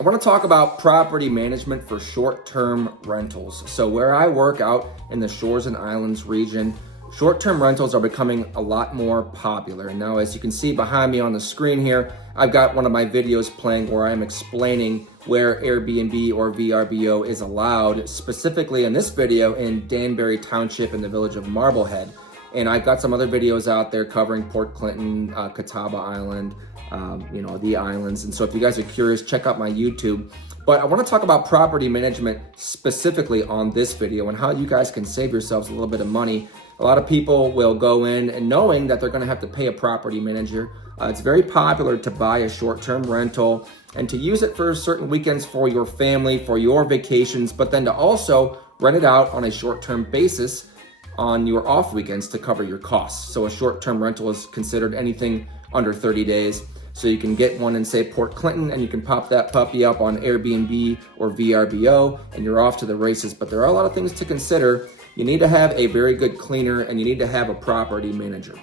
I want to talk about property management for short-term rentals. So where I work out in the Shores and Islands region, short-term rentals are becoming a lot more popular. And now, as you can see behind me on the screen here, I've got one of my videos playing where I'm explaining where Airbnb or VRBO is allowed, specifically in this video in Danbury Township in the village of Marblehead. And I've got some other videos out there covering Port Clinton, Catawba Island, the islands. And so if you guys are curious, check out my YouTube. But I want to talk about property management specifically on this video and how you guys can save yourselves a little bit of money. A lot of people will go in and knowing that they're going to have to pay a property manager. It's very popular to buy a short-term rental and to use it for certain weekends for your family, for your vacations, but then to also rent it out on a short-term basis on your off weekends to cover your costs. So a short-term rental is considered anything under 30 days. So you can get one in, say, Port Clinton, and you can pop that puppy up on Airbnb or VRBO, and you're off to the races. But there are a lot of things to consider. You need to have a very good cleaner, and you need to have a property manager.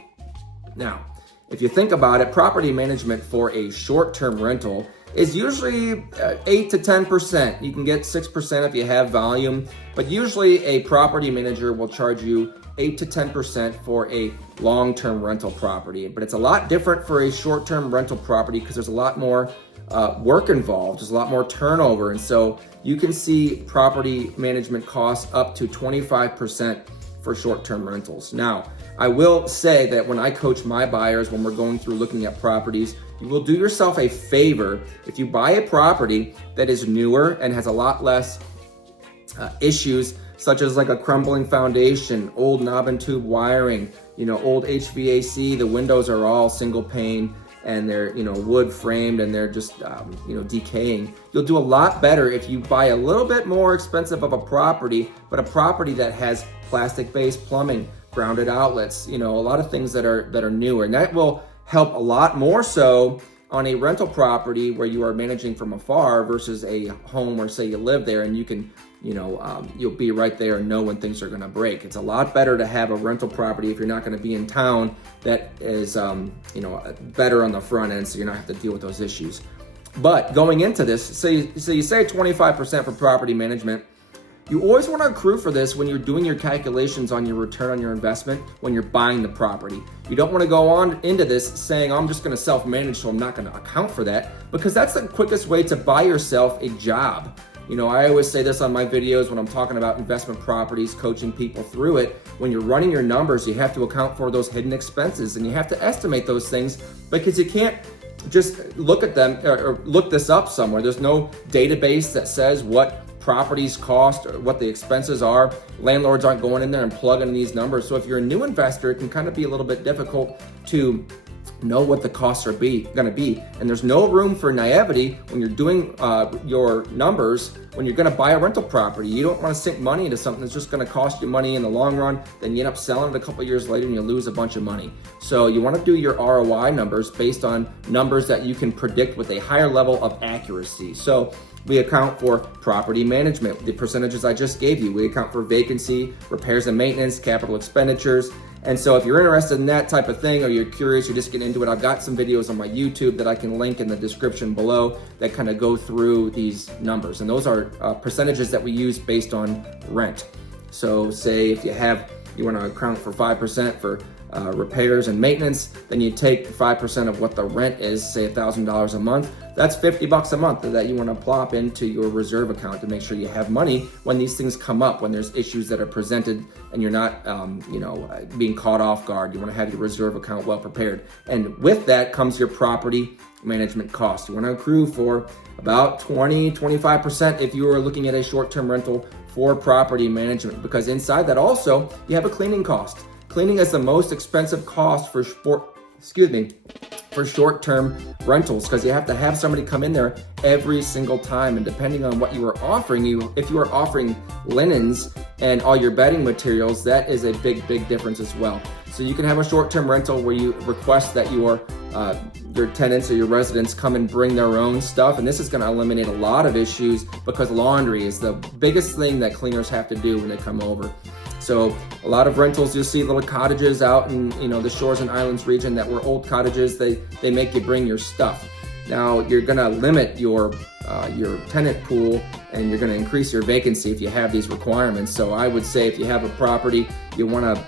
Now, if you think about it, property management for a short-term rental is usually 8 to 10%. You can get 6% if you have volume, but usually a property manager will charge you 8 to 10% for a long-term rental property. But it's a lot different for a short-term rental property because there's a lot more work involved. There's a lot more turnover. And so you can see property management costs up to 25% for short-term rentals. Now, I will say that when I coach my buyers, when we're going through looking at properties, you will do yourself a favor if you buy a property that is newer and has a lot less issues, such as like a crumbling foundation, old knob and tube wiring, old HVAC, the windows are all single pane and they're, wood framed and they're just, decaying. You'll do a lot better if you buy a little bit more expensive of a property, but a property that has plastic-based plumbing, grounded outlets, a lot of things that are newer. And that will help a lot more so on a rental property where you are managing from afar versus a home where, say, you live there and you can, you'll be right there and know when things are going to break. It's a lot better to have a rental property if you're not going to be in town that is, better on the front end, so you're not have to deal with those issues. But going into this, so you say 25% for property management. You always want to accrue for this when you're doing your calculations on your return on your investment when you're buying the property. You don't want to go on into this saying, I'm just going to self-manage, so I'm not going to account for that, because that's the quickest way to buy yourself a job. I always say this on my videos when I'm talking about investment properties, coaching people through it. When you're running your numbers, you have to account for those hidden expenses and you have to estimate those things, because you can't just look at them or look this up somewhere. There's no database that says what properties cost or what the expenses are. Landlords aren't going in there and plugging these numbers. So if you're a new investor, it can kind of be a little bit difficult to know what the costs are going to be. And there's no room for naivety when you're doing your numbers. When you're going to buy a rental property, you don't want to sink money into something that's just going to cost you money in the long run. Then you end up selling it a couple years later and you lose a bunch of money. So you want to do your ROI numbers based on numbers that you can predict with a higher level of accuracy. So we account for property management, the percentages I just gave you. We account for vacancy, repairs and maintenance, capital expenditures. And so if you're interested in that type of thing, or you're curious, you're just getting into it, I've got some videos on my YouTube that I can link in the description below that kind of go through these numbers. And those are percentages that we use based on rent. So say if you want to account for 5% for repairs and maintenance, then you take 5% of what the rent is, say $1,000 a month. That's $50 a month that you want to plop into your reserve account to make sure you have money when these things come up, when there's issues that are presented and you're not, being caught off guard. You want to have your reserve account well prepared. And with that comes your property management cost. You want to accrue for about 25% if you are looking at a short-term rental for property management, because inside that also you have a cleaning cost. Cleaning is the most expensive cost for short-term rentals, because you have to have somebody come in there every single time. And depending on what you are offering, if you are offering linens and all your bedding materials, that is a big difference as well. So you can have a short-term rental where you request that your tenants or your residents come and bring their own stuff. And this is going to eliminate a lot of issues, because laundry is the biggest thing that cleaners have to do when they come over. So a lot of rentals, you'll see little cottages out in the Shores and Islands region that were old cottages. They make you bring your stuff. Now you're gonna limit your your tenant pool, and you're going to increase your vacancy if you have these requirements. So I would say if you have a property, you want to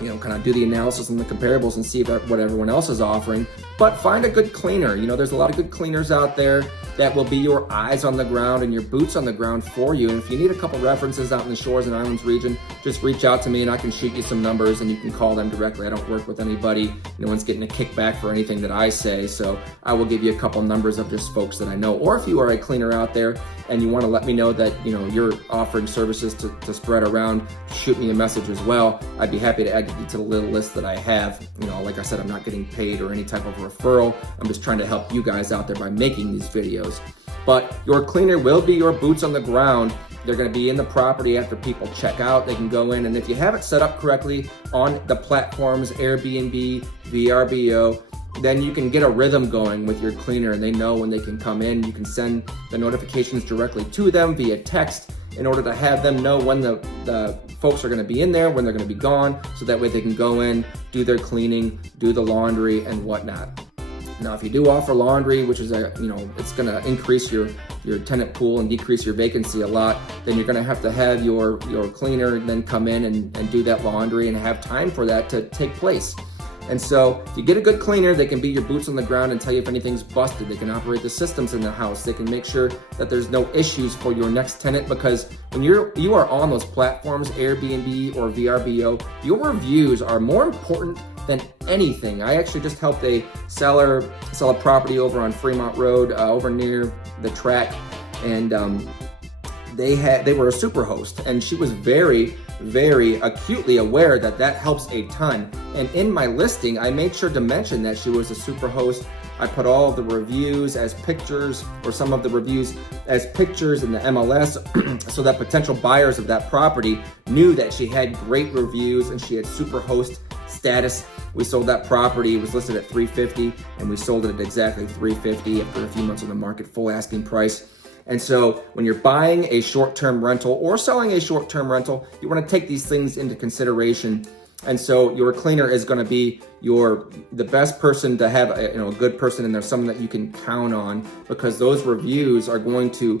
kind of do the analysis and the comparables and see what everyone else is offering, but find a good cleaner. There's a lot of good cleaners out there that will be your eyes on the ground and your boots on the ground for you. And if you need a couple references out in the Shores and Islands region, just reach out to me and I can shoot you some numbers and you can call them directly. I don't work with anybody. No one's getting a kickback for anything that I say. So I will give you a couple numbers of just folks that I know. Or if you are a cleaner out there and you want to let me know that, you're offering services to spread around, shoot me a message as well. I'd be happy to add you to the little list that I have. Like I said, I'm not getting paid or any type of referral. I'm just trying to help you guys out there by making these videos. But your cleaner will be your boots on the ground. They're going to be in the property after people check out. They can go in, and if you have it set up correctly on the platforms, Airbnb, VRBO, then you can get a rhythm going with your cleaner and they know when they can come in. You can send the notifications directly to them via text in order to have them know when the folks are going to be in there, when they're going to be gone, so that way they can go in, do their cleaning, do the laundry and whatnot. Now, if you do offer laundry, which is it's going to increase your tenant pool and decrease your vacancy a lot, then you're going to have your cleaner then come in and do that laundry and have time for that to take place. And so if you get a good cleaner, they can be your boots on the ground and tell you if anything's busted. They can operate the systems in the house. They can make sure that there's no issues for your next tenant, because when you are on those platforms, Airbnb or VRBO, your reviews are more important than anything. I actually just helped a seller sell a property over on Fremont Road, over near the track, and they were a super host, and she was very, very acutely aware that helps a ton. And in my listing, I made sure to mention that she was a super host. I put all of the reviews as pictures, or some of the reviews as pictures in the MLS, so that potential buyers of that property knew that she had great reviews and she had super host status. We sold that property. It was listed at $350, and we sold it at exactly $350 after a few months on the market, full asking price. And so when you're buying a short-term rental or selling a short-term rental, you want to take these things into consideration. And so your cleaner is going to be the best person to have, a good person in there, someone that you can count on, because those reviews are going to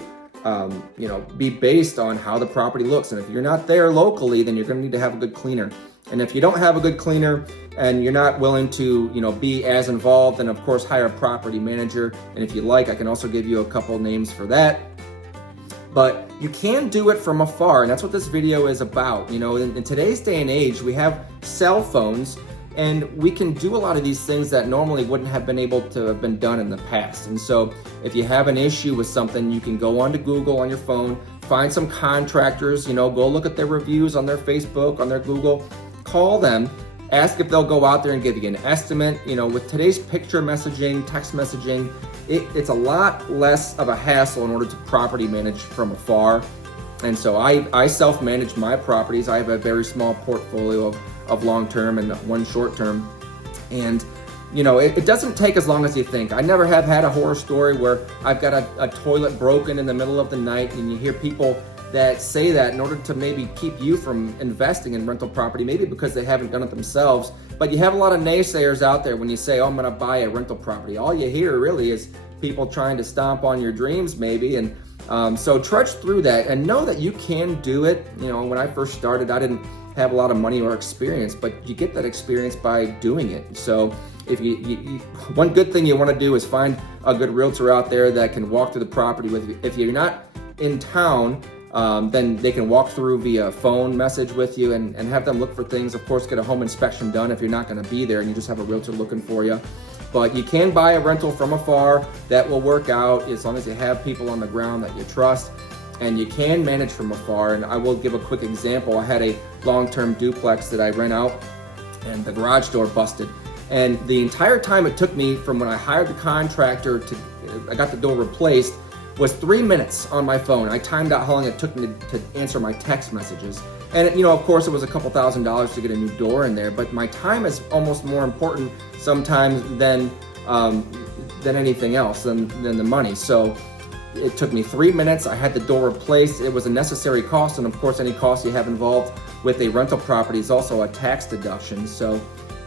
be based on how the property looks. And if you're not there locally, then you're going to need to have a good cleaner. And if you don't have a good cleaner and you're not willing to, be as involved, then of course hire a property manager. And if you like, I can also give you a couple names for that. But you can do it from afar, and that's what this video is about. In today's day and age, we have cell phones, and we can do a lot of these things that normally wouldn't have been able to have been done in the past. And so if you have an issue with something, you can go onto Google on your phone, find some contractors, go look at their reviews on their Facebook, on their Google, call them, ask if they'll go out there and give you an estimate. With today's picture messaging, text messaging, it's a lot less of a hassle in order to property manage from afar. And so I self-manage my properties. I have a very small portfolio of long-term and one short-term. And it doesn't take as long as you think. I never have had a horror story where I've got a toilet broken in the middle of the night, and you hear people that say that in order to maybe keep you from investing in rental property, maybe because they haven't done it themselves. But you have a lot of naysayers out there when you say, oh, I'm going to buy a rental property. All you hear really is people trying to stomp on your dreams maybe. And so trudge through that and know that you can do it. When I first started, I didn't have a lot of money or experience, but you get that experience by doing it. So if you one good thing you want to do is find a good realtor out there that can walk through the property with you. If you're not in town, then they can walk through via phone message with you and have them look for things. Of course, get a home inspection done if you're not going to be there and you just have a realtor looking for you. But you can buy a rental from afar. That will work out as long as you have people on the ground that you trust. And you can manage from afar. And I will give a quick example. I had a long-term duplex that I rent out, and the garage door busted. And the entire time it took me from when I hired the contractor to I got the door replaced was 3 minutes on my phone. I timed out how long it took me to answer my text messages. And of course it was a couple $1,000s to get a new door in there, but my time is almost more important sometimes than anything else, than the money. So it took me 3 minutes. I had the door replaced. It was a necessary cost, and of course any cost you have involved with a rental property is also a tax deduction. So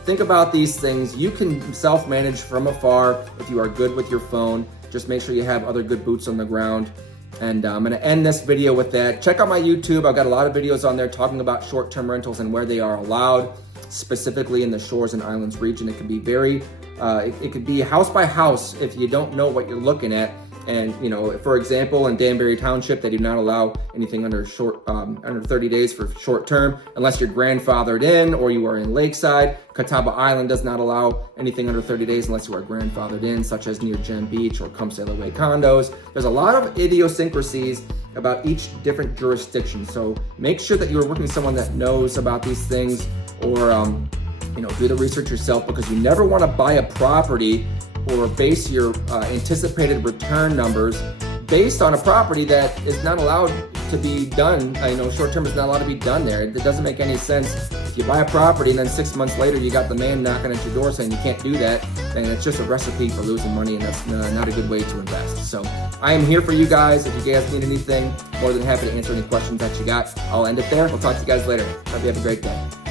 think about these things. You can self-manage from afar if you are good with your phone. just make sure you have other good boots on the ground. And I'm gonna end this video with that. Check out my YouTube. I've got a lot of videos on there talking about short-term rentals and where they are allowed, specifically in the shores and islands region. It can be it could be house by house if you don't know what you're looking at. And for example, in Danbury Township, they do not allow anything under 30 days for short term, unless you're grandfathered in or you are in Lakeside. Catawba Island does not allow anything under 30 days unless you are grandfathered in, such as near Gem Beach or Come Sail Away condos. There's a lot of idiosyncrasies about each different jurisdiction. So make sure that you are working with someone that knows about these things, or do the research yourself, because you never want to buy a property or base your anticipated return numbers based on a property that is not allowed to be done. Short term is not allowed to be done there. It doesn't make any sense. If you buy a property and then 6 months later you got the man knocking at your door saying you can't do that, then it's just a recipe for losing money, and that's not a good way to invest. So I am here for you guys. If you guys need anything, more than happy to answer any questions that you got. I'll end it there. We'll talk to you guys later. Hope you have a great day.